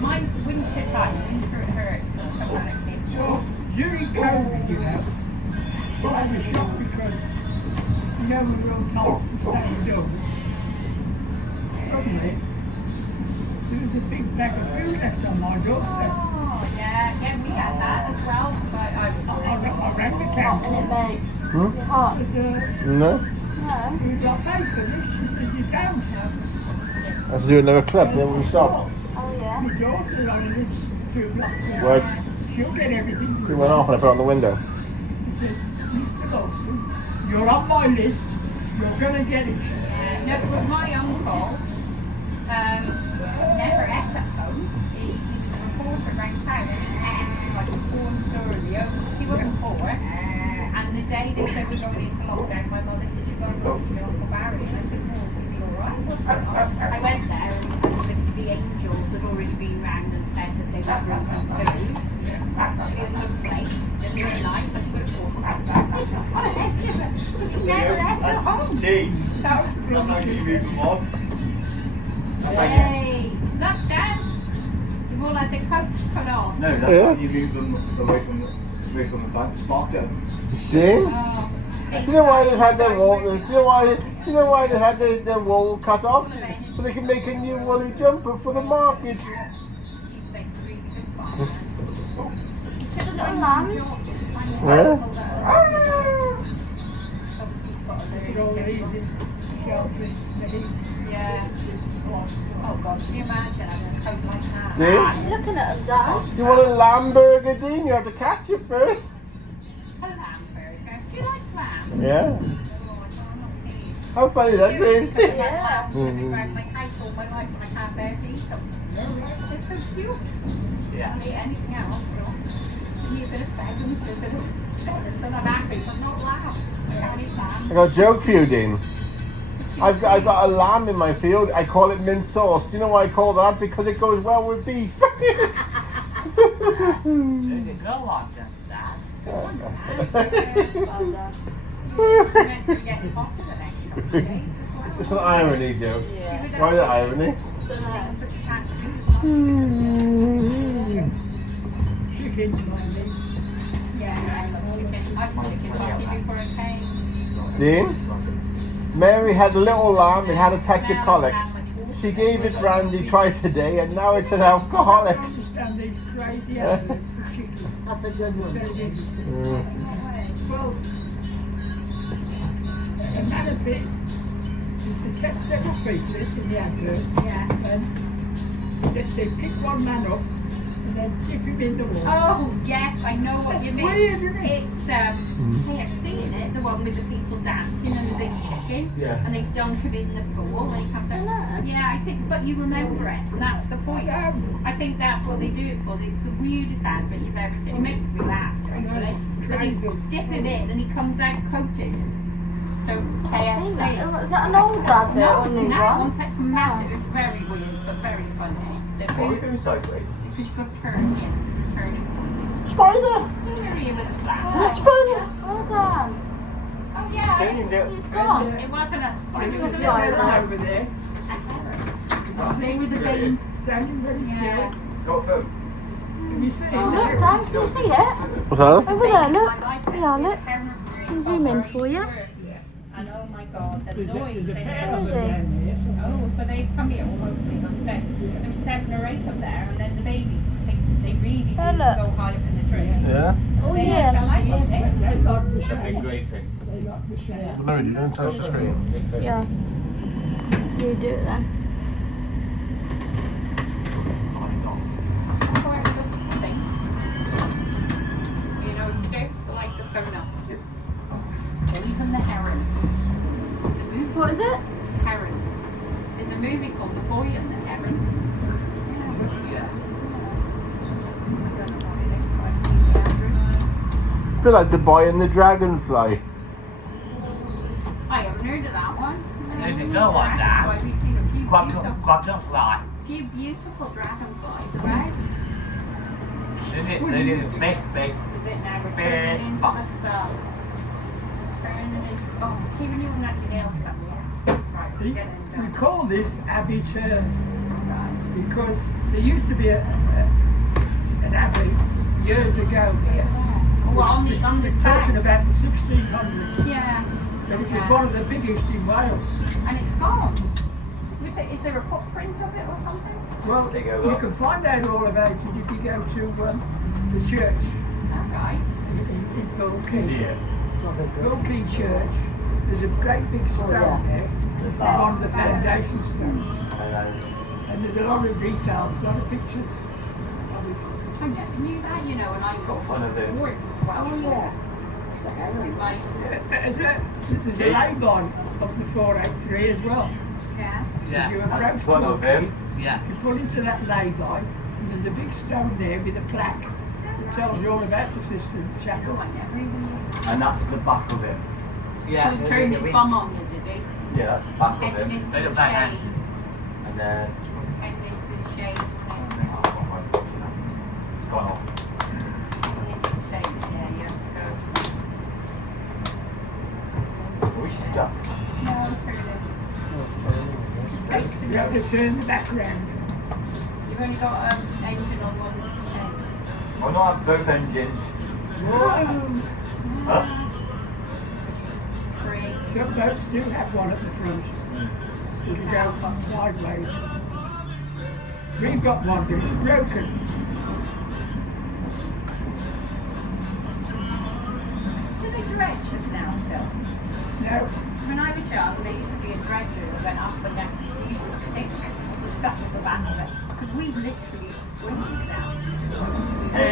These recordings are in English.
Mine's winter time, winter it hurts. During COVID, you know, I was shocked because we were all told to stay indoors. Suddenly, there was a big bag of food left on my doorstep. Oh, yeah, we had that as well. But I rang the council. And it makes Hmm? it hot. No? No. You got paid for this? She said, you don't. I have to do another clip, then we stop. Oh yeah. My daughter only lives 2 blocks away. Right. She'll get everything. We went off and I put it on the window. He said, Mr. Lawson, you're on my list. You're going to get it. no, with my uncle, never ate at home. He was a reporter around town and he ate like a corn story. He wasn't poor. And the day they said we're going into lockdown, my mother said, you're going to go see your Uncle Barry. And I said, well, is he alright? What's going on? I went there and the angels had already been round and said that they were bringing food. Actually, a good place. It was nice. I put it forward. Oh, that's different. He never ate at home. Jeez. So, I'm not going to move them on. yay! Lockdown! You've all had the coats cut off. No, that's Yeah. why you move them away from the back market. See? Oh, You know why they've had their wool? You know why they had their wool cut off? So they can make a new woolly jumper for the market. Little lambs. Yeah? Yeah. Oh God, can you imagine having a coat like that? See? I'm looking at them, Dad. You want a lamb burger, Dean? You have to catch it first. A lamb burger. Do you like lamb? Yeah. Oh, I'm not pleased. How funny that is. Yeah. Mhm. Around my house all my life and I can't bear to eat them. They're so cute. Yeah. I eat anything else, you know. I eat a bit of pheasants, a bit of feathers, and I'm happy, but not lamb. I can't eat lamb. I got a joke for you, Dean. I've got a lamb in my field. I call it mint sauce. Do you know why I call that? Because it goes well with beef. There you go, like that. Well done. You're meant to be getting hot for the next couple of days. It's just an irony joke. Yeah. Why the irony? Things that you can't do is not Chickens, my name. Yeah, I love chicken. I put chicken coffee before it came. Dean? Mary had a little lamb. It had a touch of colic. She gave it brandy twice a day, and now it's an I alcoholic. don't understand these crazy adverts for chickens. That's a good one. Well, a man of bit, there's several people in the advert, Yeah. and they pick one man up and then dip him in the water. Oh, yes, I know what you mean. Weird, isn't it? It's, I have seen it, the one with the people dancing and the big chicken. Yeah. And they dunk him in the pool. They come down. Dunno. Yeah, I think, but you remember it, and that's the point. I think that's what they do it for. It's the weirdest advert you've ever seen. It makes me laugh, truthfully. But they dip him in and he comes out coated. So I've seen that. KFC. Is that an old advert No, or a it's new now one? one. It's massive. It's very weird, but very funny. The Why are you food, doing so great? because you've got turn, yes, it's turning. Spider! Where are you with the Spider! spider? Well done. Oh yeah. Turning down. He's gone. It wasn't a spider. It It was was a like little that. Over there, They were the There it big. is. standing very still. Yeah. Got a phone. Can you see it? Oh, look, Dan, can you see it? What's that? Over there, look. I like Yeah, it. look. Can you zoom in for you? And oh my God, the There's noise a they pair make. of them down here. So Oh, so they come here all over the state. There's 7 or 8 up there, and then the babies, they really do Oh, look. go high up in the tree. Yeah? Oh, They yeah. I like it. they like the That's a shade. great thing. They like the shade. No, you don't touch the screen. Yeah. You do it then. Quite a good thing. You know what to do? So like the phone up. Boys and the Heron. It's a movie. What is it? Heron. There's a movie called The Boy and the Heron. Yeah. I feel like the boy and the dragonfly. I haven't heard of that one. There you go, like that. Why we've seen a few Butterfly. beautiful dragonflies around. Look at big. This is it now. We're Big turning into box. the sun. Turning into, oh, keeping you on that nail stuff, yeah. Right, we're getting We done. call this Abbey Turn. Right. because there used to be an abbey years ago here. Well, on the We're talking about the 1600s. Yeah. And it was one of the biggest in Wales. And it's gone. Is there a footprint of it or something? Well, There you go, you look. can find out all about it if you go to the church Alright. in Gulkey. See it? Gulkey Church. There's a great big stone there. It's one of the foundation stones. And there's a lot of details, a lot of pictures. I never knew that, you know, and I Got fun of it. work well. Oh yeah. With my, There's a lay-by of the 483 as well. yeah. If you That's approach fun of Gulkey, him. you pull into that lay-by, and there's a big stone there with a plaque that tells you all about the Sister Chapel. I never even knew. And that's the back of him. Well, he turned his bum on you, did he? Yeah, that's the back of Heading him. into Take the it back, shade. And then Heading into the shade. it's gone off. Into the shade, yeah, yeah. We stuck. No, turn it. You have to turn the back round. You've only got engine on one end. Why not have both engines? Huh? Three. Some boats do have one at the front. You can go sideways. We've got one, but it's broken. Do they dredge us now still? No, When I was young, there used to be a dredger that went up and down. It used to stink, the stuff at the back of it. Because we literally swim it now. Hey,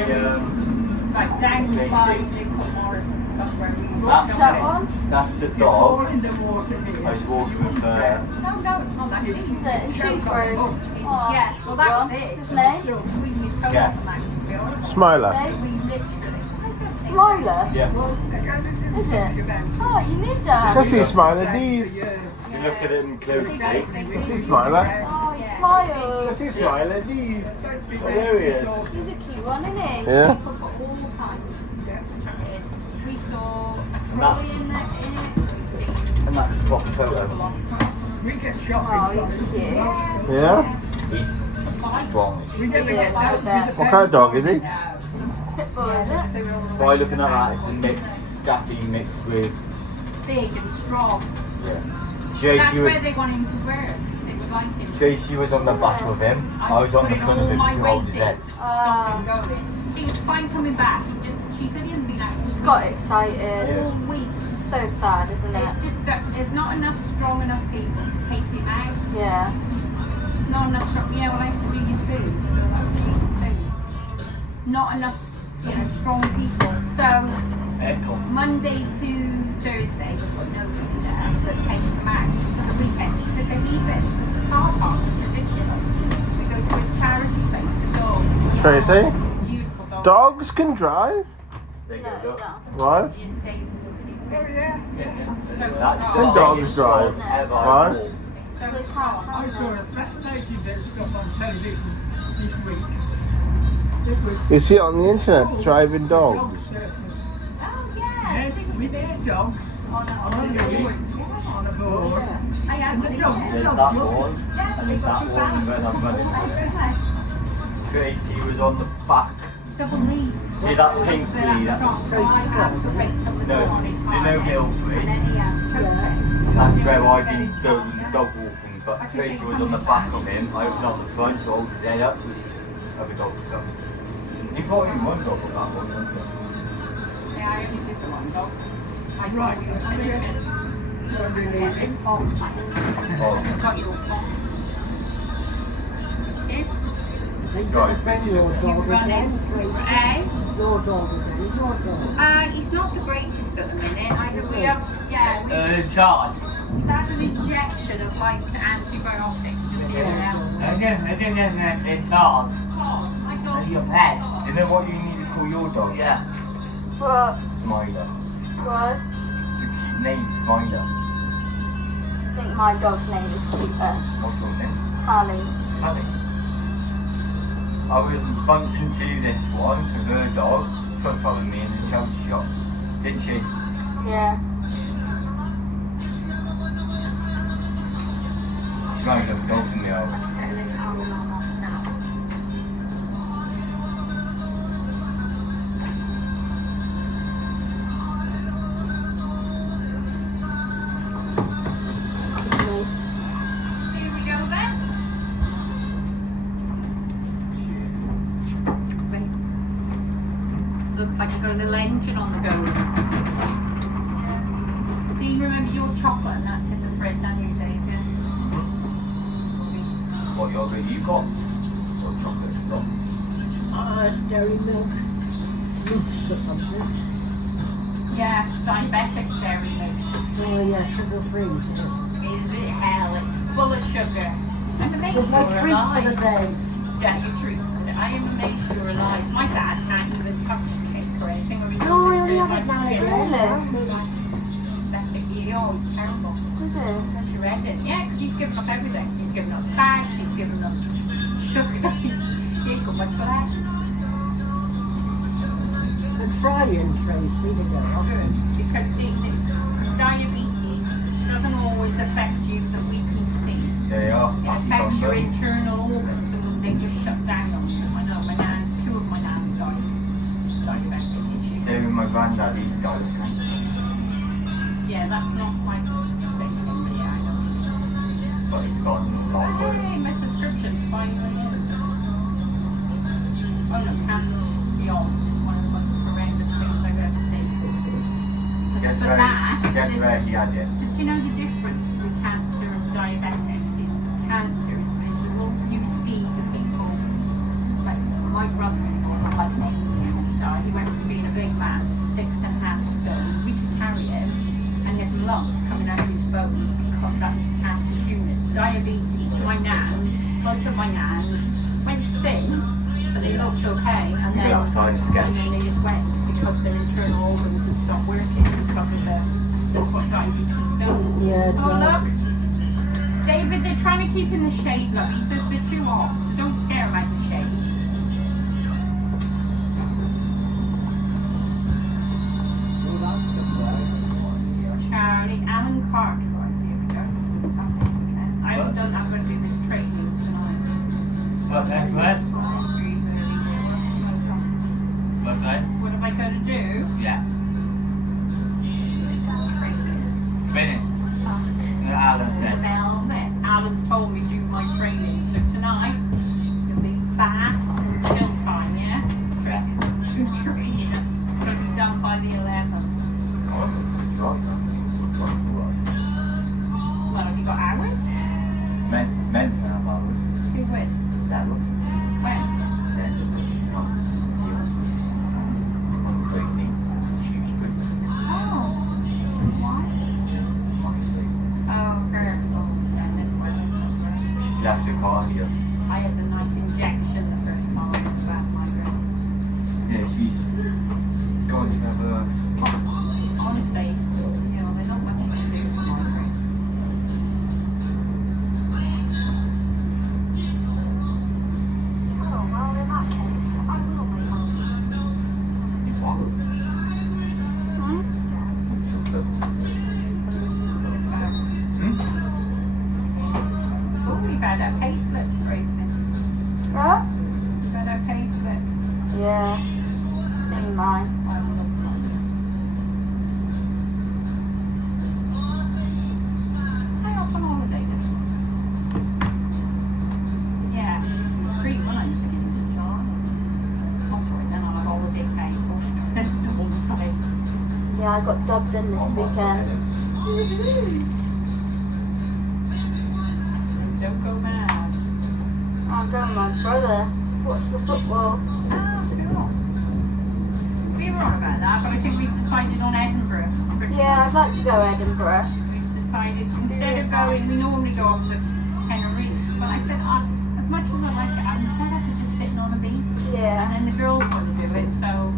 Like down by Nicole Morrison, somewhere we That's Is that one? that's the it's all dog. in the water I here. was walking with No, it's not that deep. Is it? And she's grown. Oh, Yeah, well that's What's it. his name? We need to Yes. to be honest. Smiler. We literally. Smiler? Yeah. Is it? Oh, you need that. Does he smile at these? You look at him closely. Does he Smiler? Oh, he smiles. Does he smile at these? Oh, there he is. He's a cute one, isn't he? Yeah. All time. We saw And that's- in it. And that's the proper photo. We get Oh, shopping he's from cute. it. Yeah? He's strong. We never Yeah, get like those that. with the What kind of dog is he? Pitbull, is it? By looking at that, it's a mixed staffy mixed with Big and strong. That's Tracy was where they want him to work. They would like him. Tracy was on the back of him. I was on the front of him to hold his head. Stop him going. He was fine coming back. She said he hadn't been out He's got excited. all week. So sad, isn't it? There's not enough strong enough people to take him out. Yeah. Not enough strong. Yeah, well, I have to do your food, so I have to eat your food. Not enough, strong people. So Monday to Thursday, we've got nobody there that takes them out. For the weekend, she said they leave it. The car park is ridiculous. We go to a charity place for dogs. Tracy? Beautiful dogs. Dogs can drive? There you No, go. Look. no. Why? Yes, David. Oh yeah. That's the And dogs biggest drive. dog ever Why? I bought. So They strong. can't I saw handle a it. fascinating bit of stuff on television this week. It was You see it on the internet, driving dog dogs. surfers. Oh, yeah. Yes, with their dogs On a on a board. On a board. I had And the one. dogs, There's the that dogs one, Yeah, and there's that one when I'm running with it. Tracy was on the back. Double knees. See that pink lead? So I have the rates on the No, door. it's no Gilbury. And then he has choke chain. That's where I've been going dog walking, but Tracy was on the back of him. I was on the front, so I was head up with the other dog stuff. He brought in one dog on that one, wasn't he? Yeah, I only did the one dog. I Right. got Don't be leaving. Oh, got your pop. right. You're running. Eh? Your dog is your dog. He's not the greatest at the minute. We have, Charge. he's had an injection of like antibiotics just here and now. In charge. Oh, I thought. Your pet. You know what you need to call your dog? Yeah. What? Smiler. What? It's a cute name, Smiler. I think my dog's name is Keeper. What's your name? Harley. Paddy. I was bumped into this one with her dog, tried to follow me in the charity shop, didn't she? Yeah. She might have dogs in the house. Like you've got a little engine on the go. Do you remember your chocolate and that's in the fridge, haven't you, David? What yogurt you got? What chocolate you got? It's dairy milk. Mousse or something. Yeah, diabetic dairy mousse. Oh yeah, sugar free. Is it hell? It's full of sugar. I'm amazed There's no you're treat for the alive. day. Yeah, you treat for it. I am amazed you're alive. My dad can't even touch cake or anything, or he No, I does only it have it now and skin. then. Oh, it's terrible. Is it? That's your edit. Yeah, because he's given up everything. He's given up fags, he's given up sugar. He ain't got much left. And frying trays, see they go. Good. Because the diabetes doesn't always affect you that we can see. There you are. It affects your internal organs and they just shut down on them. I know, my nan, 2 of my nans died. Diabetic issues. Same with my granddad, he's got the same. Yeah, that's not quite the same thing, but yeah, I know. But he's got a lot of work. Hey, my prescription finally is. Oh no, cancer's beyond. It's one of the most horrendous things I've ever seen. Guess For where, that, guess where he had it? did you know the difference with cancer and diabetic is cancer is visual. You see the people, like my brother-in-law, like me, when he died, he went from being a big man to 6.5 stone. We could carry him, and his lumps coming out of his bones because that's cancer tumours. Diabetes, my nans, both of my nans, went thin, but they looked okay, and You then, go outside and sketch. they just went because their internal organs had stopped working because of that's what diabetes does. Yeah, Oh look, David, they're trying to keep in the shade, look. He says they're too hot, so don't scare him out the shade. Charlie, Alan Cartwright, here we go. Okay. I haven't done, I'm going to do this training tonight. What's that? What's that? What am I going to do? Yeah. Training. Finish. Alan said. Wellness. Alan's told me do my training, so tonight it's going to be bath and chill time, yeah? Two training. It's going to be done by the 11th. Well, have you got hours? Meant to have hours. Who with? 7. When? Then, on Tuesday. Oh. Why? Oh, her. Oh, yeah, that's why. She left the car here. I had a nice injection the first time about migraine. Yeah, she's going to have a. Honestly, you know, there's not much you can do for migraine. Oh, well, in that case, I will be home. Oh, we've had our pay slips racing. Huh? We've had our pay slips. Yeah. Seen mine. I will look for you. Hey, off on holiday this month. Yeah, Crete when I'm beginning to July. Oh, sorry, then I'll have holiday pay for all the time. Yeah, I got dubbed in this weekend. Don't go mad. I'm going with my brother to watch the football. Ah, cool. We were on about that, but I think we've decided on Edinburgh. Yeah, I'd like to go Edinburgh. We've decided instead of going, we normally go up to Tenerife, but I said, as much as I like it, I'm fed up of just sitting on a beach. Yeah. And then the girls want to do it, so,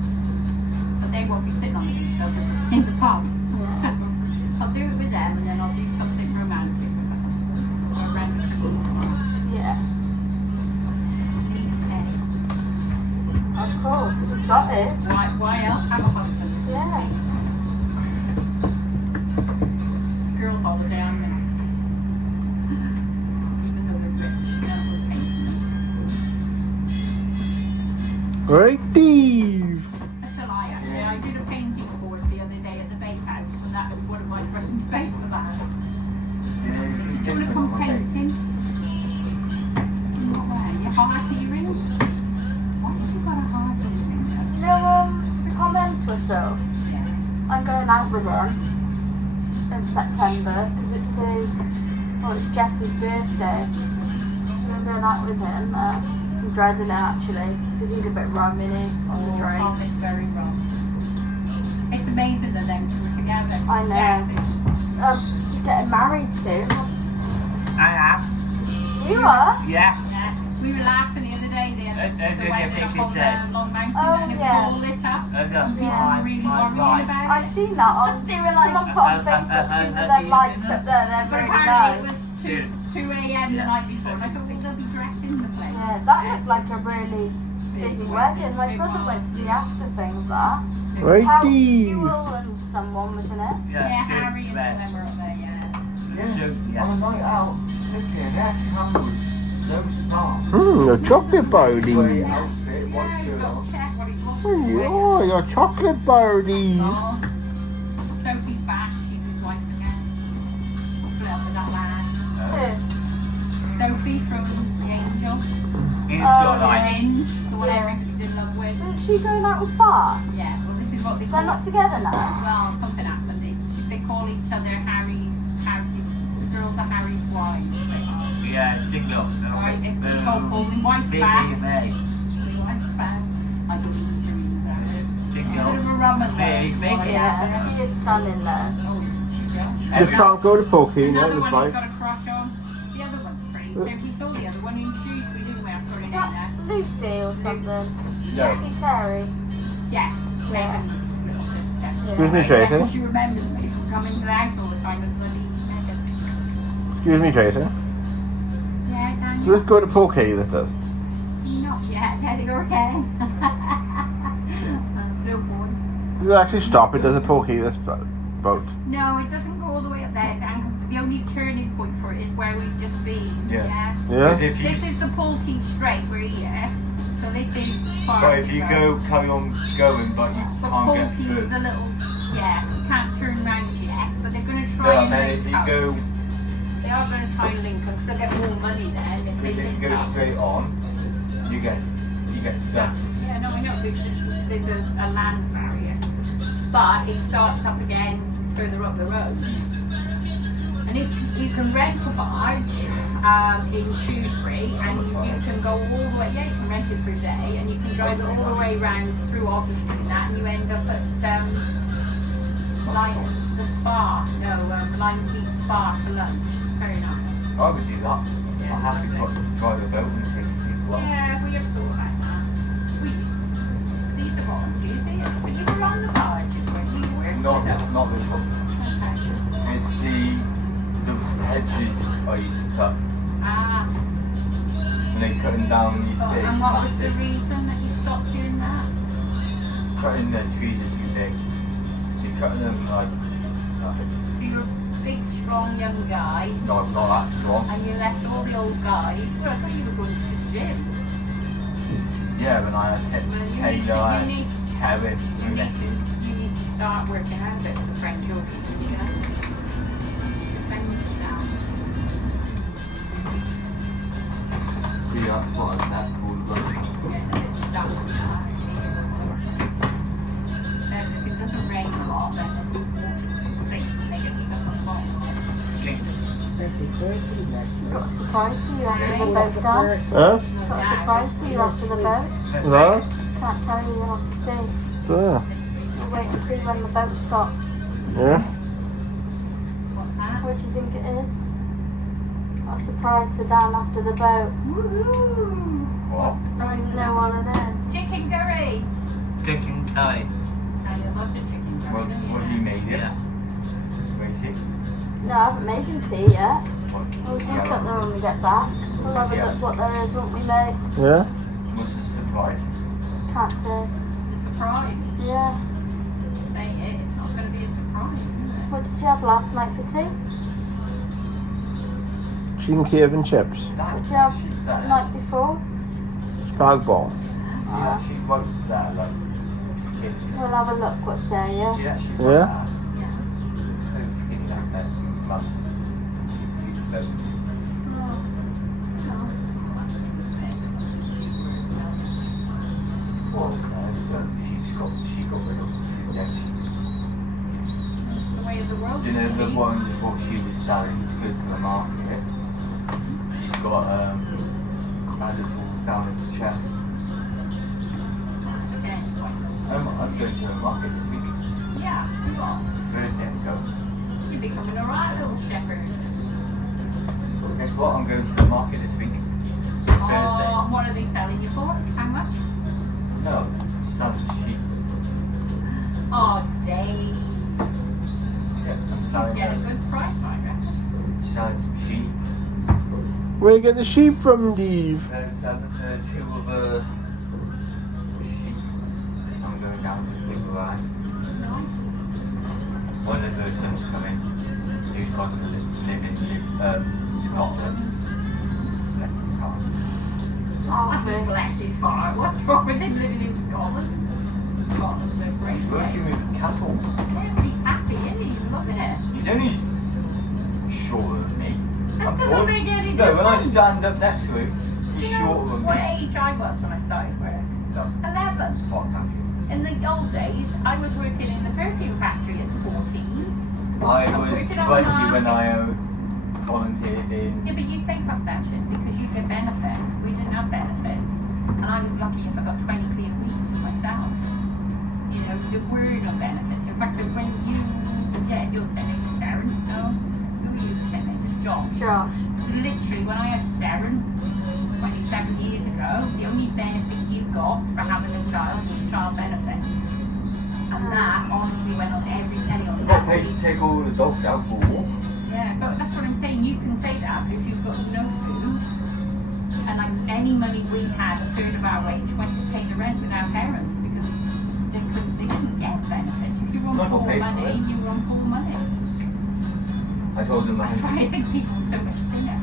but they won't be sitting on the beach, they'll be in the pub. Yeah. So I'll do it with them, and then I'll do something romantic with them. Around the Christmas time. Yeah. Okay. Of course. We've got it. Why else have a husband? Yeah. Girls holiday on them. Even though we're rich, we're paying them. Right, Steve. That's a lie, actually. I did a painting course the other day at the bakehouse, and that was one of my friends' baked for that. Yeah, Do it's you want to different come on my face. painting? What way? Your heart earrings? Why have you got a heart earring? No, the comment also, I'm going out with him in September because it's it's Jess's birthday. I'm going out with him. I'm dreading it actually because he's a bit rum, isn't he, on the train. Tom is very wrong. It's amazing that them two are together. I know. Yes, You're getting married soon. I am. You are? Yeah. yeah. We were laughing the other day. They Did you went think up it on said? the Long Mountain Oh, and it was yeah. all lit up. That's People were really worrying about it. I've seen that on. They were like- Someone put on Facebook these are them lights up there. They're But really apparently nice. it was 2 a.m. the night before. And I thought, well, they'll be dressed in the place. Yeah, that looked like a really busy wedding. My brother went to the after thing of that. Righty. Ewell and someone, wasn't it? Yeah, Harry and them were up there, yeah. So, On a yeah. night out, flipping that camera was so smart. A chocolate birdie. Great outfit, Yeah, white you shirt got on. to check what it looks Oh, like. your chocolate birdies. Oh. Sophie's back. She was wife again. Split up with that lad. Who? Sophie from The Angel. He's Oh, got like, Hinge, the one Yeah. everybody's in love with. Isn't she going out with Bart? Yeah, well, this is what they They're call not together now. Well, something happened. They call each other Harry's the girls are Harry's wives. yeah, stick up. Right, it's called holding wife's back. Mate. Wife's back. I believe the dreams out of it. Stick A bit up. of a rum and Big, big. Yeah, she is stunning there. Oh, yeah. Just can't go to Pokey, no, Another that's one he's fine. got a crush on. The other one's pretty. So we saw the other one in shoes. We didn't have to put it Is in that there. Lucy or something? No. Lucy Terry. Yes. Megan's little sister. Excuse me, Tracy. Yeah, she remembers me from coming to the house all the time with bloody Megan. Excuse me, Tracy. Yeah, can So let's go to Pokey, this does. Not yet. Teddy or again. Little boy. Does it actually stop? It does a Pokey, this boat. No, it doesn't go all the way up there, Dan, because the only turning point for it is where we've just been. Yeah. Yeah? Because if you, This is the Polkey Strait, we're here. So this is far. but if you go, carry on going, but you But can't get Polkey's through. the little, yeah, you can't turn round yet, but they're going to try Yeah, and and then link if you up. go, They are going to try and link them, because they'll get more money then if they if you link go up. straight on, you get stuck. Yeah, no, I know, there's a land barrier. But it starts up again further up the road. And if you can rent a barge in Shrewsbury and you can go all the way, yeah, you can rent it for a day and you can drive it all the way around through Oswestry and that and you end up at the spa, Lime Key Spa for lunch. Very nice. I would do that. I'm happy to drive a boat and take people up. Yeah, we have thought about that. These are volunteers, but you were on the barges when you were. Not this one. Okay. It's the hedges I used to cut. Ah. When they cutting down these big, And what was the massive, reason that you stopped doing that? cutting the trees are too big. You're cutting them like nothing. So you were a big, strong young guy, Not that strong. and you left all the old guys. Well, I thought you were going to the gym. Yeah, when I had Well, you Taylor, need Kevin, you Messi. need to start working out a bit with the French children, you know? Defend yourself. See, that's what that's called. Get a bit stuck with that. If it doesn't rain a lot, then it's safe and they get stuck on the bottom. Got a surprise for you after the boat, Dan. Huh? Got a surprise for you after the boat. No? Can't tell you, you'll have to see. So, We'll wait and see when the boat stops. yeah. What's that? What do you think it is? Got a surprise for Dan after the boat. Woohoo! What? I don't know what it is. Chicken curry! Chicken curry. I love the chicken curry. What you made it? Yeah. Tracy? No, I haven't made him tea yet. What? We'll do something when we get back. We'll have a look what there is, won't we, mate? Yeah? What's the surprise? Can't say. It's a surprise. Yeah. Say it, it's not going to be a surprise, is it? What did you have last night for tea? Chicken cave and chips. What did you have the night before? Spag ball. She actually wrote that, like, skinny. We'll have a look what's there, yeah? She actually Yeah? wrote that. So skinny like that. Mum. See the boat. Well, she got rid of the you know the one what she was selling to go to the market? She's got mandibles down his chest. I'm going to the market this week. Yeah, you are. Thursday I go. You're becoming a right little shepherd. Guess what? I'm going to the market this week. Thursday. Oh, what are they selling you for? How much? No, selling sheep. Oh, Dave. I'm You selling get a good price, I reckon. selling some sheep. Where you get the sheep from, Dave? There's two of sheep. I'm going down to the big line. Nice. One of those sons coming. Who's got to live in Scotland. Bless his heart. Harvey. Bless his heart. What's wrong with him living in Scotland? Scotland's a great He's place. working with cattle. Yeah, he's happy, isn't he? He's loving it. He's only shorter than me. That doesn't make any No, when I difference. stand up next to him, Do he's you know shorter than what me. age I was when I started work? No, 11. fuck that shit. In the old days, I was working in the perfume factory at 14. I was working 20 on the when market. I volunteered in. Yeah, but you say fuck that shit because you get benefit. We didn't have benefits. And I was lucky if I got 20p a week to myself. You know, there were no benefits. In fact, when you, yeah, you're the same age as Saren. No? Who are you the same age as John? Josh. So literally, when I had Saren 27 years ago, the only benefit you got for having a child was child benefit. And that honestly went on every penny on I that. got paid to take all the dogs out for a walk. Yeah, but that's what I'm saying. You can say that if you've got no food, and like any money we had, a third of our wage went to pay the rent with our parents because they didn't get benefits. If you were on Not poor paid for money, it. you were on poor money. I told them That's why I think people are so much thinner.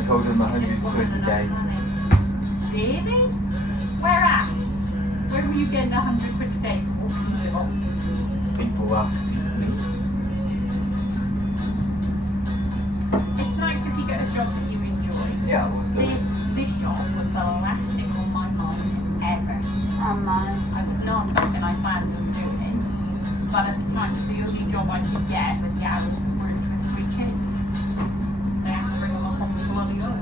I told them They just 100 wasn't quid a enough day. money. Really? Where at? Where were you getting 100 quid a day for? People ask me. It's nice if you get a job that you enjoy. Yeah, well, This job was the last thing on my mind ever. And mine. It was not something I planned on doing, but at the time it was the only job I could get with the hours that worked with 3 kids. They had to bring them up on the bloody own.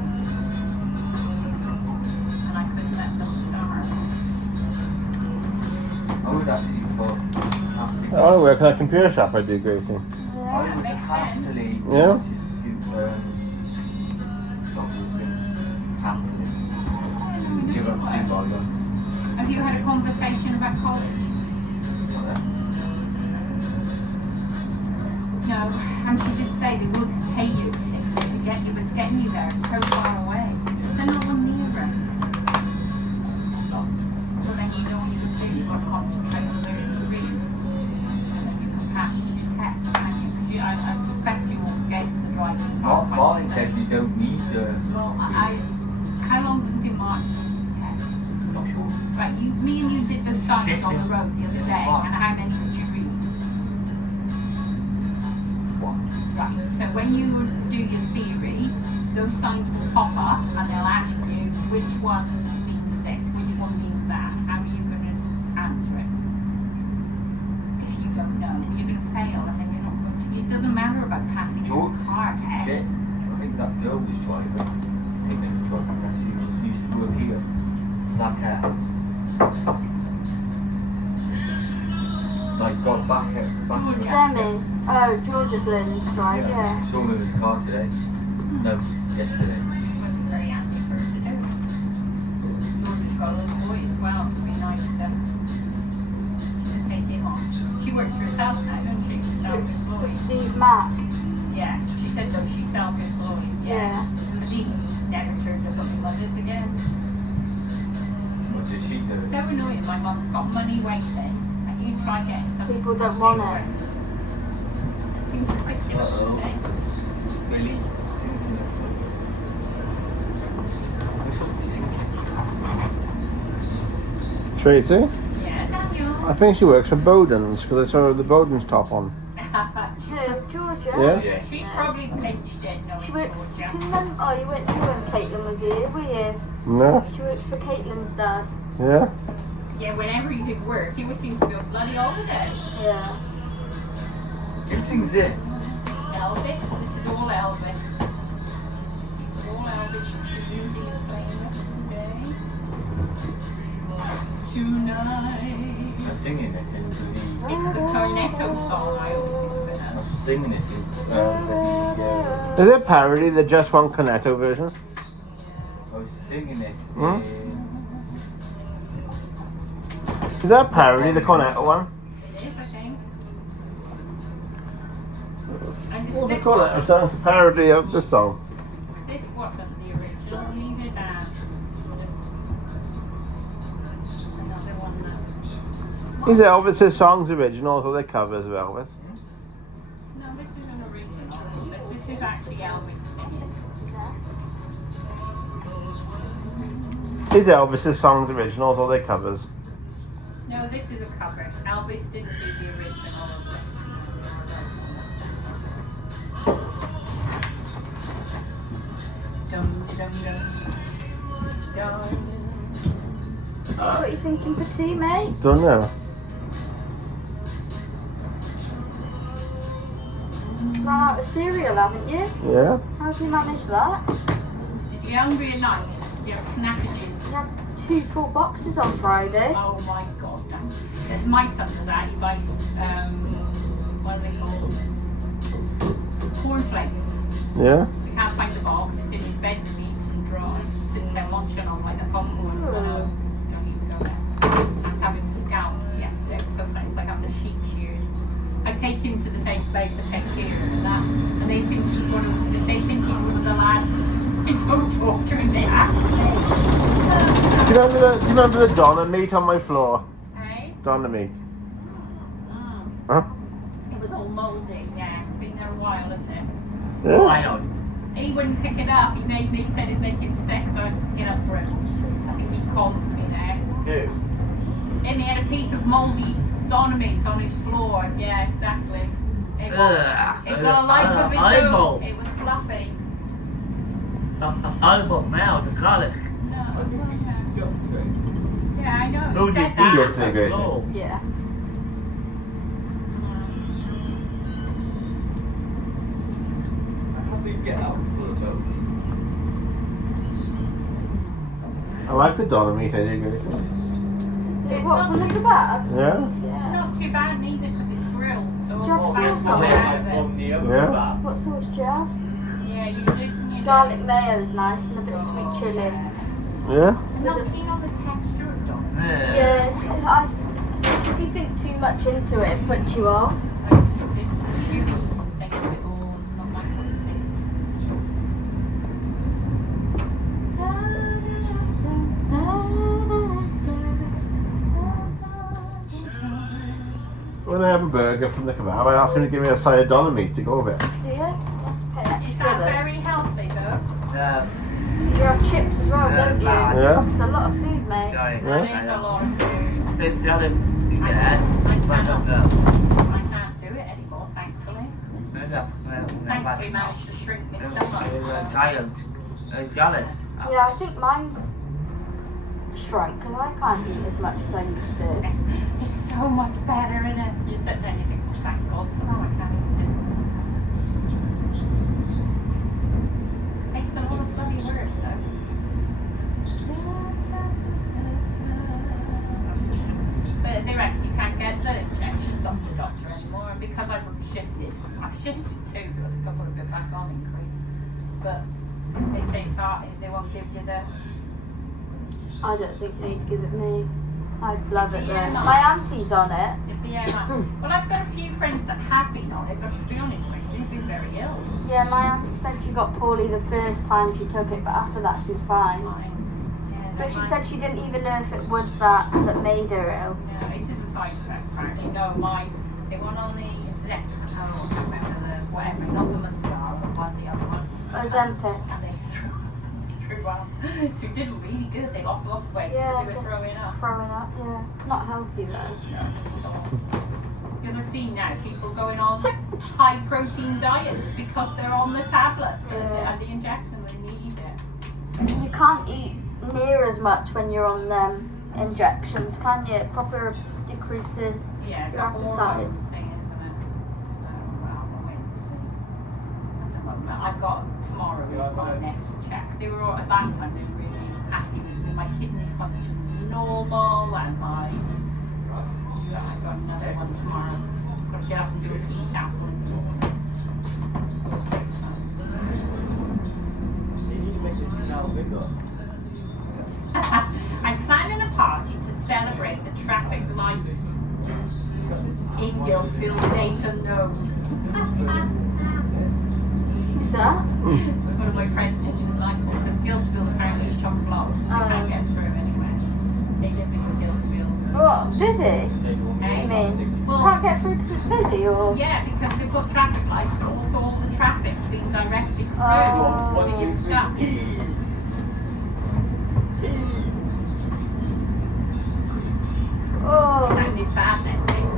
And I couldn't let them starve. I would actually thought. I want to work in a computer shop, I do, Gracie. I Yeah. would makes happily Yeah. just super stop walking, happily give up to Bogger. Have you had a conversation about college? No, and she did say they would pay you if they could get you, but it's getting you there. It's so far away. They're not one nearer. Well, then you know what you can do. You've got to concentrate on learning to read. And then you can pass your test, can't you? Because I suspect you won't get the driving part. Martin said you don't need the. Well, how long do Martin do this test? Not sure. Right, me and you did the signs on the road the other day, and how many did you read? What? Right, so when you do your theory, those signs will pop up and they'll ask you which one means this, which one means that. How are you going to answer it? If you don't know, you're going to fail and then you're not going to. It doesn't matter about passing your car test. Jet. I think that girl was driving. I think they were driving. She used to work here. Black hair. Like got back at Demi. Oh, George's learning to drive, yeah. Saw me with the car today. No, yesterday. Wasn't very happy for her to do. George's got a little boy as well, so it'd be nice to take him on. She works for herself now, doesn't she? For Self-employed. Steve Mack. Yeah, she said though she's self-employed. Yeah. But he never turned up at my mother's again. What did she do? So annoying, my mum's got money waiting, and you try getting something. People to don't do want for it. It seems ridiculous Uh-oh. today. Really? Tracy? Yeah, Daniel. I think she works for Bowden's because I saw her with the Bowden's top on. Who? Georgia? Yeah? Yeah. She's probably pinched it, knowing She works. Georgia. Can you remember? Oh, you went when Caitlin was here, were you? No? She works for Caitlin's dad. Yeah? Yeah, whenever he's at work, he always seems to be on bloody holiday. Yeah. Everything's in. Elvis. This is all Elvis. This is all Elvis. The music is playing yesterday. Tonight. I'm singing this into the. It's the Cornetto song I always sing. I'm singing this into Is it a parody, the Just One Cornetto version? I was singing this Hmm? in. Is that a parody, the Cornetto one? It is, I think. And What do they this call it? A song parody of the song. This wasn't the original, neither that. Another one that. Is Elvis's songs originals or they covers of Elvis? No, this is an original. This is actually Elvis singing. Is Elvis's songs originals or they covers? No, this is a cover. Elvis didn't do the original of this. Dum dum dum. Dum. What are you thinking for tea, mate? Don't know. Run out of cereal, haven't you? Yeah? How do you manage that? Did you get hungry at night? You have snackages. We had 2 full boxes on Friday. Oh my god. My son does that. He buys, what are they called? Cornflakes. Yeah? We can't find the box. It's in his bedroom. He eats and dries. Sits there munching on like the popcorn. Oh. Don't even go there. I have to have him scalped yesterday. So it's like having a sheep sheared. I take him to the same place I take care of that. And they think he's one of the lads. I don't talk to him. They ask me. Do you remember the Donna meat on my floor? Hey? Donna meat. Mm. Huh? It was all mouldy, yeah. Been there a while, isn't it? Yeah? Wild. He wouldn't pick it up. He said it'd make him sick, so I picked it up for him. I think he called me there. Who? And he had a piece of mouldy Dynamite on his floor. Yeah, exactly. It got a life of its eyeball. own. It was fluffy. Eyeball now, the garlic. No. Yeah, I know. Who He did said that? looks like it. Oh. Yeah. How do you get out full of milk? I like the Donna meat anyway. It's What, not from the too kebab? Yeah? It's Yeah. not too bad neither because it's grilled. So Do you have all sauce fat on comes it? out of it. From the other Yeah. kebab. What sauce do you have? Yeah, you do. You Garlic mayo's nice and a bit of sweet chilli. Yeah? I'm not keen on the texture of dog. Yes, I think if you think too much into it, it puts you off. It's the chewy thing of it all. It's not my cup of tea. When I have a burger from the kebab, I ask him to give me a side of Donna meat to go with it. Do you? You have to pay Is extra that though. very healthy though? Yeah. You have chips as well, don't you? Yeah. It's a lot of food, mate. That is a lot of food. It's the other you get. I But cannot. no. I can't do it anymore, thankfully. Thankfully, managed to shrink my stomach. so- Giant. Giant. Yeah, I think mine's shrunk because I can't eat as much as I used to. It's so much better, isn't it? You said anything, thank God for that. I can't eat it. Takes a lot of bloody work, though. But they reckon you can't get the injections off the doctor anymore, and because I've shifted too, I think I've got to go back on increase. But they say they won't give you the. I don't think they'd give it me. I'd love it though. Yeah, no. My auntie's on it. The BMI. Well, I've got a few friends that have been on it, but to be honest, Gracie, they've been very ill. Yeah, my auntie said she got poorly the first time she took it, but after that she was fine. Yeah, But she mine- said she didn't even know if it was that made her ill. No, it is a side effect, apparently. No, they went on the Zep, I can't remember the whatever, not the Mandara, but the other one. Ozempic. And they threw out. So it did really good. They lost lots of weight Yeah, because they were just throwing up. throwing up, yeah. Not healthy though. Because I've seen now people going on high protein diets because they're on the tablets Yeah. and the injection, they need it. And you can't eat near as much when you're on them injections, can you? It proper decreases Yeah, it's your a appetite. hormone thing, isn't it? So, well, we'll wait and see. I've got tomorrow is my next check. They were all, last time they were really happy with me. My kidney function's normal and my I've got another one tomorrow. Got to get up and do a tea sample in the morning. I'm planning a party to celebrate the traffic lights in Gillsfield Dayton Node. Who's that? One of my friends taking a light bulb because Gillsfield apparently is chock block. They can't get through anyway. They live in Gillsfield. What? Busy? Hey? You mean? Well, Can't get through because it's busy, or? yeah, because they've got traffic lights, but also all the traffic's being directed through. Oh. So you're stuck. Oh. Sounded bad then, didn't it?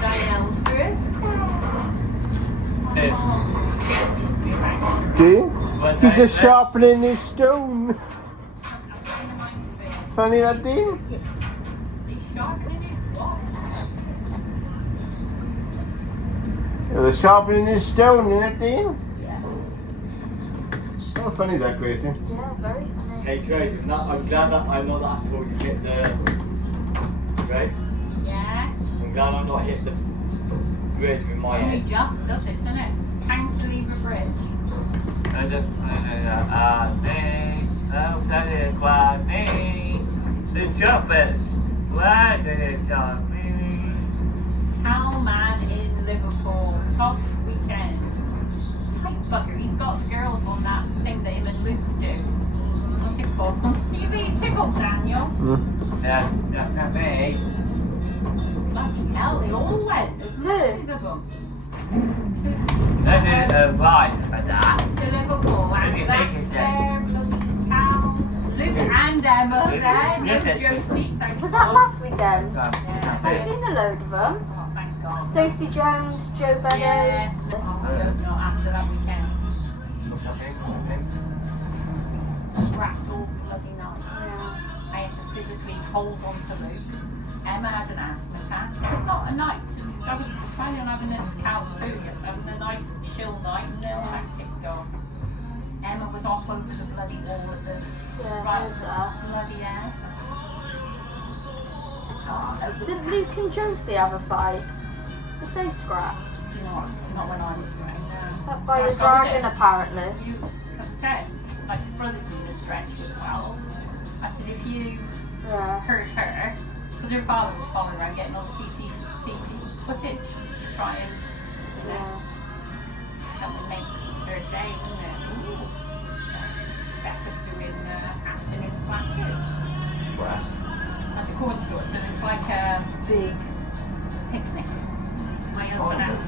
Diane's first. Dean, he's just sharpening his stone. Funny that, Dean? He's sharpening his what? Yeah, they're sharpening his stone, isn't it, Dean? Yeah. How funny is that, Gracie? Yeah, very funny. Hey Trace, I'm glad that I'm not that tall to hit the Grace. Yeah. I'm glad I'm not hit the bridge with my Only head. just does it, doesn't it? Cantilever bridge. The trumpet. Why did it jump me? Cowman in Liverpool. Top weekend. Tight bugger. He's got girls on that thing that him and Luke do. What's it called? You being tickled, Daniel? That's not me. Bloody hell, they all went. There's masses of them. That is a right for that. To Liverpool. And Look at that's Nick, there. Bloody cow. Luke and Emma there. Look No at- Josie. Thank Was that God. last weekend? Yeah. I've seen a load of them. Oh, thank God. Stacey Jones, Joe Beddoes. Yeah. Oh, no, after that weekend. Scrapped all bloody night. Yeah. I had to physically hold on to Luke. Emma had an asthma attack. It was not a night. I was planning on having a couch food, having a nice chill night, and then that kicked off. Emma was off over the bloody wall at the Yeah, right there's that. bloody end. Did Luke and Josie have a fight? Did they scrap? Not when I was around. No. Up by I the told dragon, him. apparently. You said, like, his brother's in a stretch with 12. I said, if you Yeah. hurt her, because her father was following around getting all the CCTV footage to try and Yeah. something make her day, wouldn't it? Ooh. Becca's doing afternoon classes at the corn store, so it's like a big picnic. My husband had,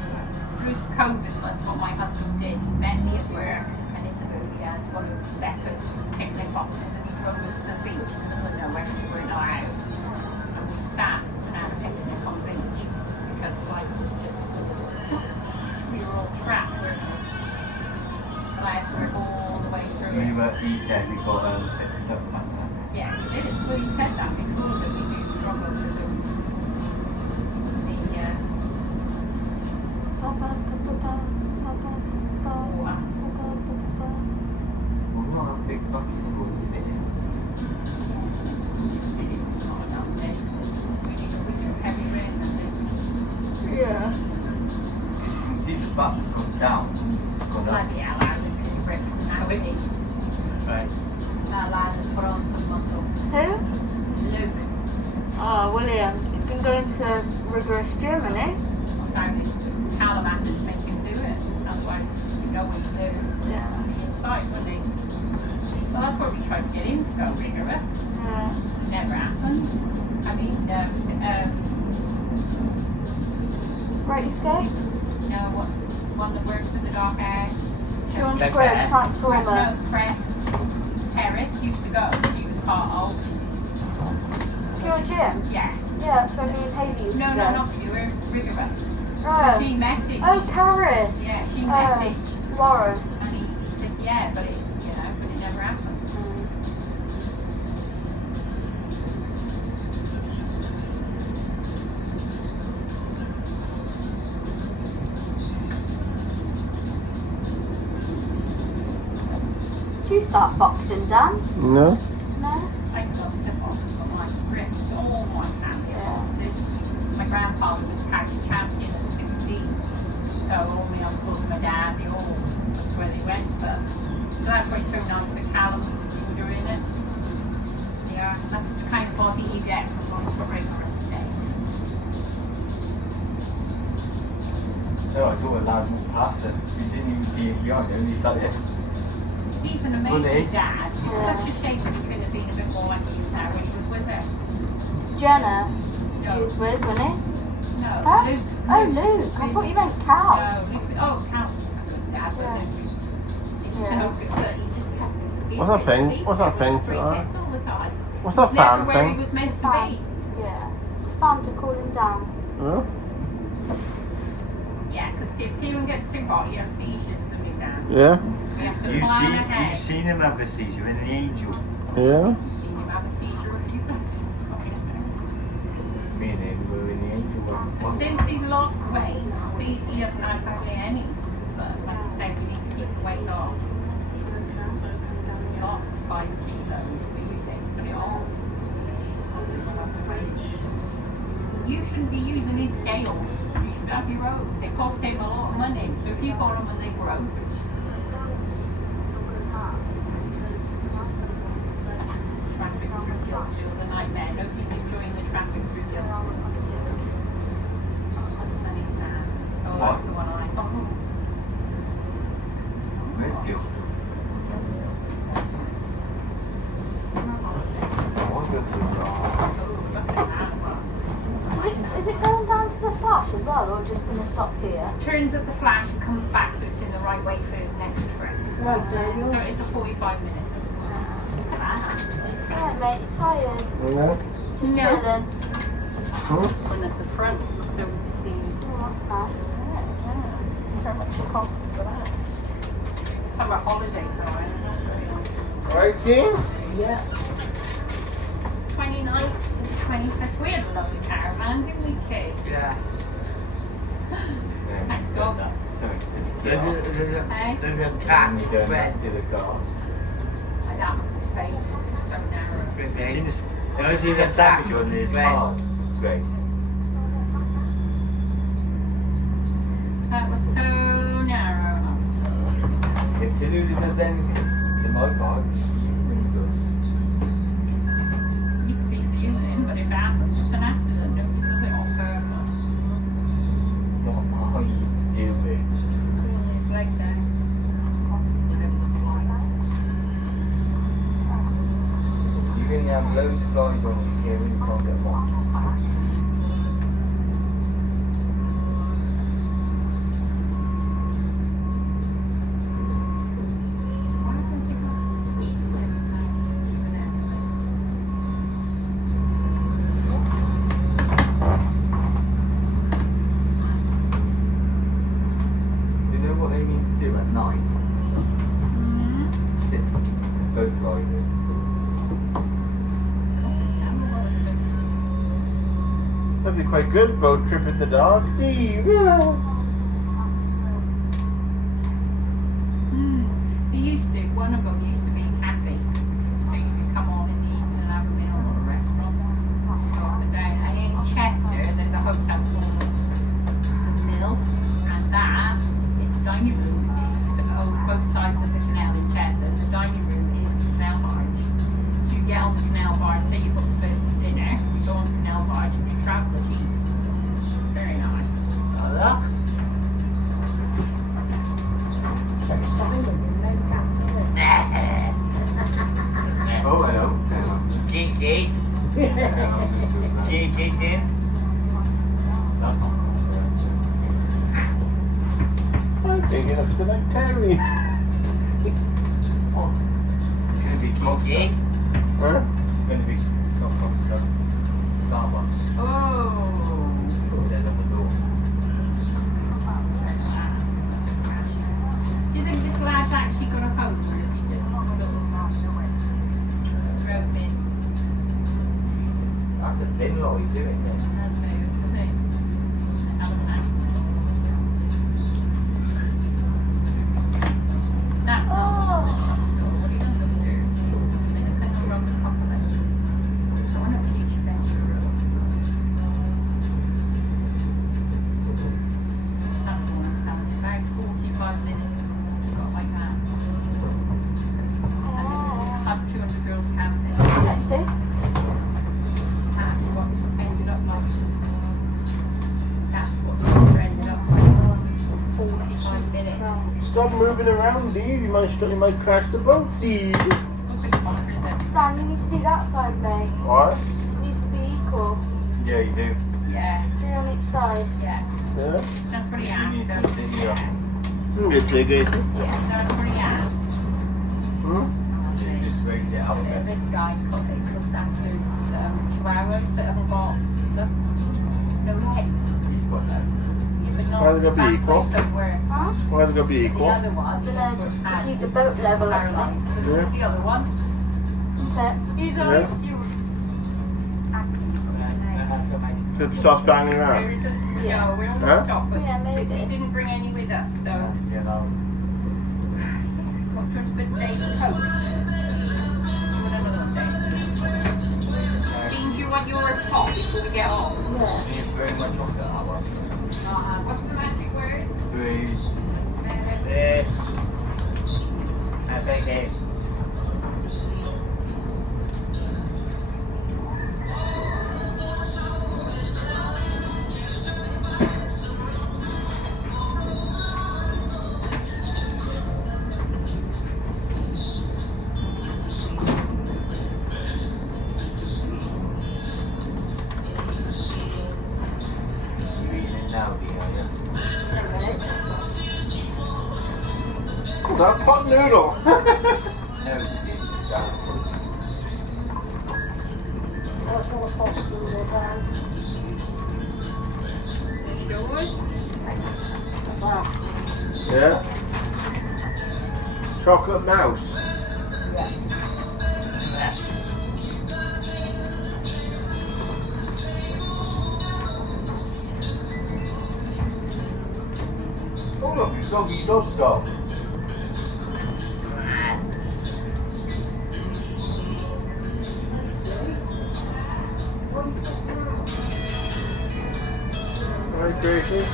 through COVID, that's what my husband did. He met me at work, and in the movie he had one of Becca's picnic boxes, and he drove us to the beach in the middle of nowhere, because we were in our house. And we sat and had a picnic on the beach, because life was just, we were all trapped, weren't we? And I had to work all the way through it. He said we got fixed up like that. Yeah, we did. Well, you said that before, that we do struggle with the Well, we're not a big bucket school today. it's not enough then. We need a week of heavy rain, I think. Yeah. You can see the bucket's gone down. It's gone up. Bloody hell, I'm a bit brick now, isn't he? Right. That lad has put on some muscle. Who? Luke, Oh, Williams. He's been going to rigorous gym, hasn't he? found it. Calamat is making do it. Otherwise, you know what to do. Yeah. On the inside, wouldn't he? Well, that's what we tried to get him to go rigorous. Yeah. Never happened. I mean, Righty skate? you know, one that works with the dark hair. Sean Like Square, that. Transformer. Fred Terrace used to go. She was part of. Pure gym? Yeah. Yeah, that's where me and Hayley used No, to no, go. not you. We're rigorous. Oh. She met it. Oh, Paris. Yeah, she met it. Lauren. And he said, yeah, but it, you know, but it never happened. Did you start boxing, Dan? No? No? I love the box for my friends, all my family. My grandfather was catch champion at 16. So all my uncles, my dad, they all that's where they went. But so that's why it's so nice that Callum's doing it. Yeah, that's the kind of body you get from one for regular day. So I saw a lad walk past us. We didn't even see it young, and he's like, He's an Well, amazing they- dad. It's such a shame that he couldn't have been a bit more like he is now when he was with her. Jenna, No. he was with, wasn't he? No, Huh? Luke. Oh, Luke. I thought you meant Cal. No, Luke. Oh, Cal's a good dad, but Yeah. Luke is so Yeah. good that he just kept disappearing. What's that thing? What's that thing? Three kids all the time. What's that Never fan where he thing? was meant to Fan. be. Yeah. Fun to cool him down. Huh? Yeah, because if Keelan gets too hot, he has seizures to me down. Yeah? We have to you've plan seen, ahead. you've seen him have a seizure in the Angel. Yeah? Seen him have a seizure a few times. Me and him were in the Angel once. Since he's lost weight, see, he hasn't had hardly any. But like I said, we need to keep the weight off. He lost 5 kilos, but you say to put it on. We'll have to wait. You shouldn't be using his scales. You should have your own. They cost him a lot of money. So if you got them when they broke, traffic through Gilsfield, a nightmare. Nobody's enjoying the traffic through Gilsfield. Oh, that's the one I got. Where's Gilston? I wonder if Is it going down to the Flash as well, or just going to stop here? Turns at the Flash and comes back, so it's in the right way for his next trip. Right, So it's a 45 minutes. Right, mate, you tired? Yeah? Chilling. One at the front, so we can see Oh, that's nice. how much it costs for that. Summer holidays, though, I don't know. Right, team? Yeah. 29th to the 25th. We had a lovely caravan, didn't we, Kate? Yeah. Thank God. Something to the There's car. a cat And going red. back to the cars. And that was the spaces, it was so narrow. You seen the, have you seen the damage on his car, Grace? That was so narrow. And I was so If Tallulah does anything to my car, she's really good. you could be fuming, but if it happens, it's an accident. Nobody does it on purpose. What are you doing? It's like that. You can have loads of flies on you here and you can't get them off. Do you know what they mean to do at night? Boat riding. That'd be quite good, boat trip with the dog. Steve. They used to, one of them used to be a cafe. So you could come on in the evening and have a meal or a restaurant. So up and down. And in Chester, there's a hotel called The Mill. And that, its dining room is on both sides of the canal in Chester. The dining room is the canal barge. So you get on the canal barge, say you book for dinner, you go on the canal barge and you travel as easy. Very nice. Hello? Oh, hello. Kiki. Kiki's in. That's not I'm thinking it's been like Terry. It's going to be Kiki. Costa. Huh? It's going to be not Costa. Starbucks. Oh. It says on the door. Do you think this lad's actually got a home, or is he just drove in That's a bin lorry doing it. and moved, is it? Have an accident. That's not. Oh, What do you driving around, Dee. You might crash the boat, Dee. What's it called, Kristen? Dan, you need to be that side, mate. What? It needs to be equal. Yeah, you do. Yeah, 3 on each side. yeah. Yeah. That's what he You asked need us. to sit here. It's a good. Yeah, that's what he asked. Hmm? Just raise it out a bit. This guy looks after drivers that haven't got no legs. He's got that. Yeah, but not Why they gotta be that equal? place somewhere. Huh? Why they gotta be The equal? other one. I don't know, just to keep the boat level, I think. Paralyzed. The other one. That's it. He's Yeah. always cute. Just stop banging There around. is a Yeah. no, we don't Huh? stop it. Yeah, We maybe. didn't bring any with us, so You know. what turns good day to coke? You want another one, Dave? Dean, do you want yours hot before we get off? Yeah. You very much off that one. What's the magic word? Please. I think it. You eating it now, Dee, are you? That pot noodle. No, Dee. What's your hot noodle, Dan? Yours? Wow. Yeah. Chocolate mouse. Oh look, it's doggy dog. Alright, Gracie.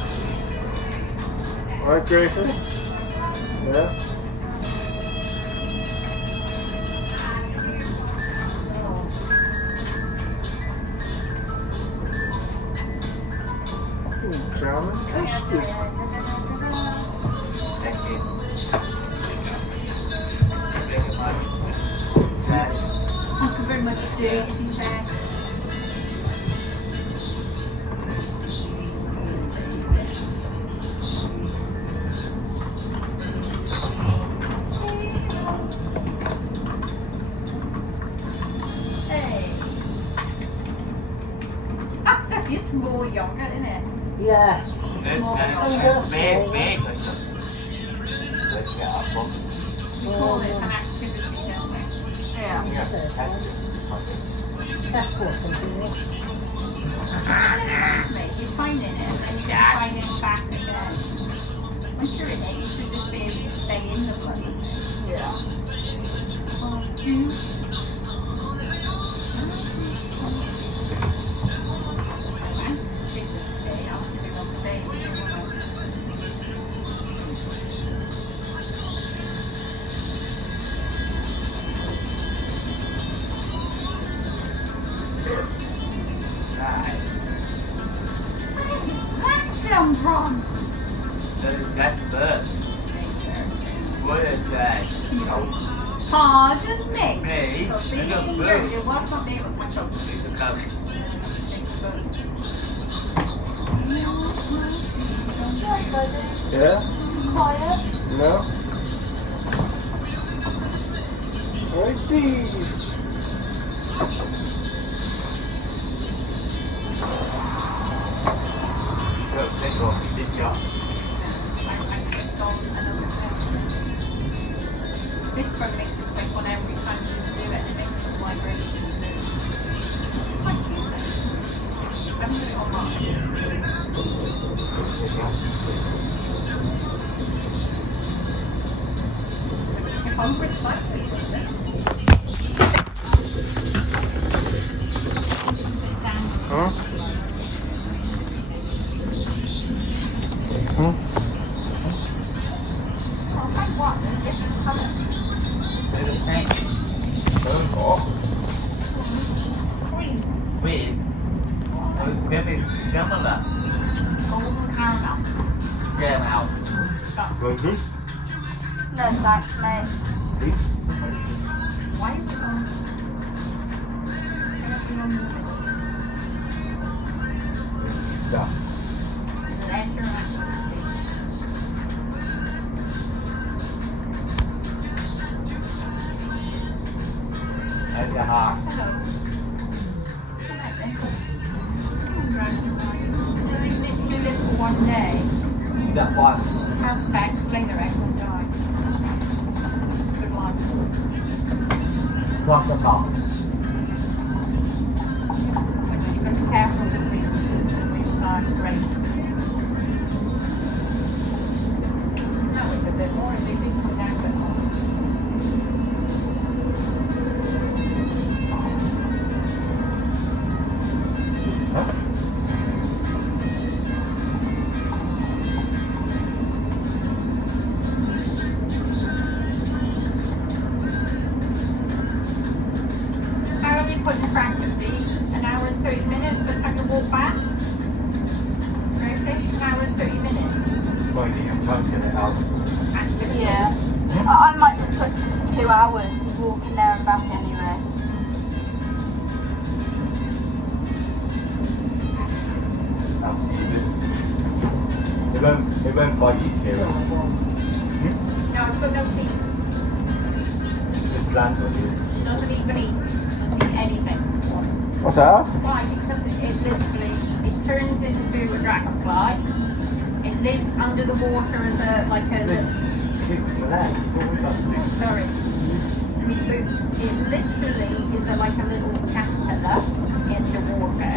Alright, Gracie. Yeah. Charming custard. Thank you. Thank you very much, Dave. He said. Hey. That's a small yogurt, isn't it? Yeah. Big, big. Let's get our book. We call this an activity, don't we? Yeah. Yeah, test it. That's what something is. Mate, you're finding it and you get finding back again. Once you're in it, you should just be able to stay in the bloody. Yeah. Come from. That's first. What is that? Pardon me. Me? So I being don't here, know. it was not me, it was my chocolate. It's a cup. Yeah, buddy. Yeah? Quiet. No? Alright, Dee. Look, take off. Good job. This one makes it click on every time you do it, it makes a vibration. Quite cute. I'm doing it online. If I'm pretty slightly, Huh? Huh? I'll find one. Different colour. It's a tank. Don't go. Wait. Maybe similar. golden caramel. Caramel. Mm-hmm. No thanks, mate. Why is it on? Yeah. How's your heart? Literally live for one day. That one. Have sex, fling the rest and die. Good life. Cross the path. You've got to be careful with these great. That was a bit more, they did come down a bit more. How long are you putting practically? An hour and 30 minutes by the time you walk back? Tracy? An hour and 30 minutes. Finding I'm chunking it out. Activity. Yeah. I might just put 2 hours walking there and back anyway. It won't bite you, Kira. No, it's got no teeth. Just land on you. It doesn't even eat. Doesn't eat anything. What's that? Why? Because it literally, it turns into a dragonfly. It lives under the water as a, like a, sorry. It literally is like a little caterpillar in the water.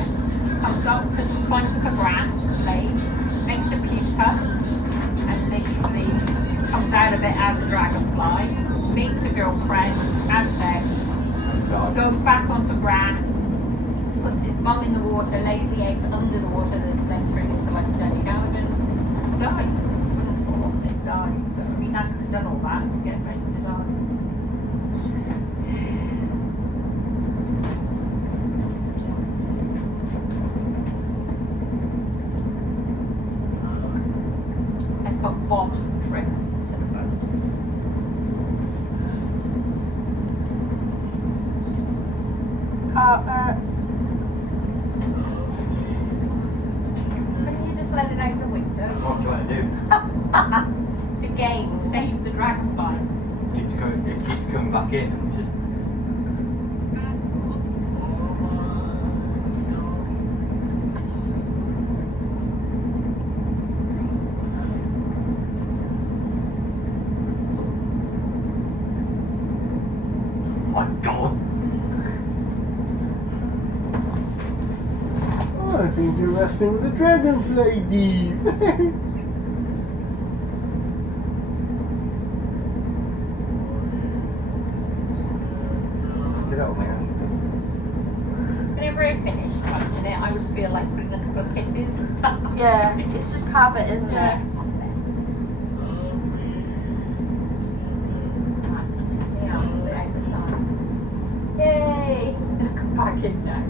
Comes up to climbs up a grass blade, makes a pupa, and literally comes out of it as a dragonfly, meets a girlfriend, has sex, goes back onto grass, puts its mum in the water, lays the eggs under the water that's then turned into like a jelly garden, dies. Swims for it dies. So, I mean, after it's done all that, you get ready to die. I put bot trip instead of boat. Couldn't you just let it out the window? That's what I'm trying to do. It's a game, save the dragonfly. It keeps coming back in and just. My God! I think you're wrestling with a dragonfly, Dave. Get out of my hand. Whenever I finish punching it, I always feel like putting a couple of kisses. Yeah, it's just habit, isn't Yeah. it? Yeah, I'll put it out the sun. Yay! Come back in now.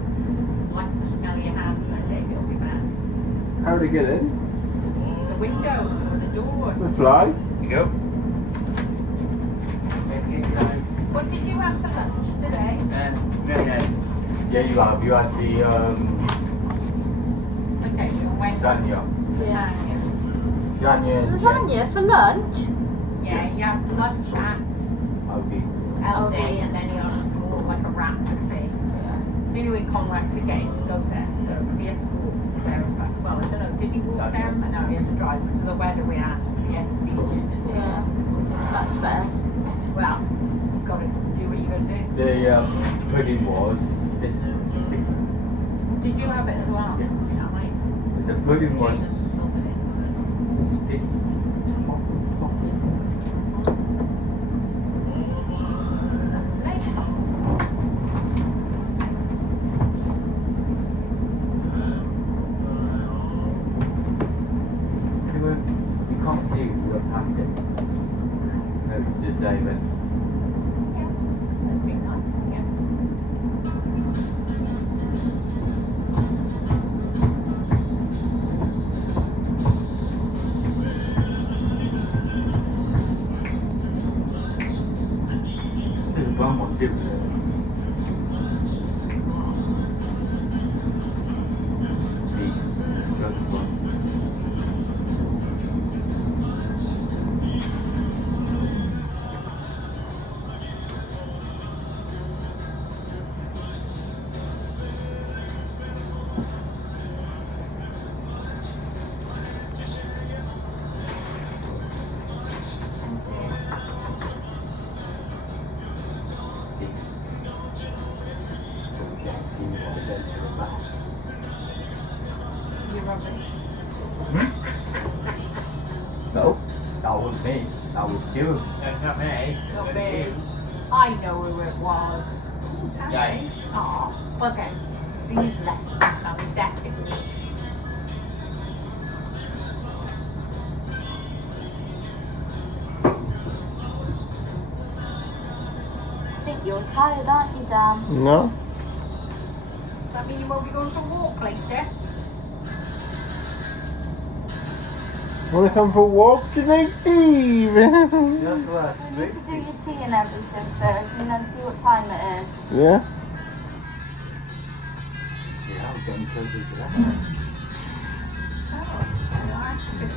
Likes to smell your hands, so maybe it'll be bad. How to get in? The window or the door. The fly? You go. What did you have for lunch today? No. Yeah, you have. You had the Okay, so Wednesday. lasagna. Yeah. Lasagna for lunch? Yeah, he has lunch at Okay. LD and then he has a small, like a wrap for tea. Yeah. So anyway, Conrad could get him to go there, so he has to walk there and back. Well, I don't know, did he walk there? No, he had to drive because of the weather we asked. He had to see you, didn't he? Yeah. That's fair. Well, you've got to do what you got to do. The pudding was sticky. Did you have it as well? Yeah. Nice. The pudding was Jesus salted it. sticky. You can't see if you look past it. No, just David. Yeah, that's been nice. Yeah. One was different. You're rubbish. No, that was me. That was you. That's not me. Not That's me. you. I know who it was. Yeah. Oh, okay. He's left. So definitely. I think you're tired, aren't you, Dan? No? Does that mean you won't be going for a walk later? Want to come for a walk tonight, Steve? Just last You need to do your tea and everything first and then see what time it is. Yeah? Yeah, I'm getting closer to that.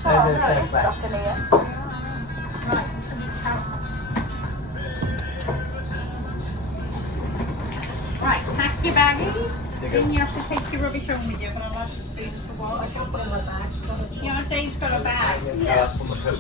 Oh, no, it's stuck in here. Right, so we count. Right, pack your baggies. Then you have to take your rubbish home with you, but I'll have to speak for what I don't bring my bag. Yeah, Dave's got a bag. Yeah, from the coat.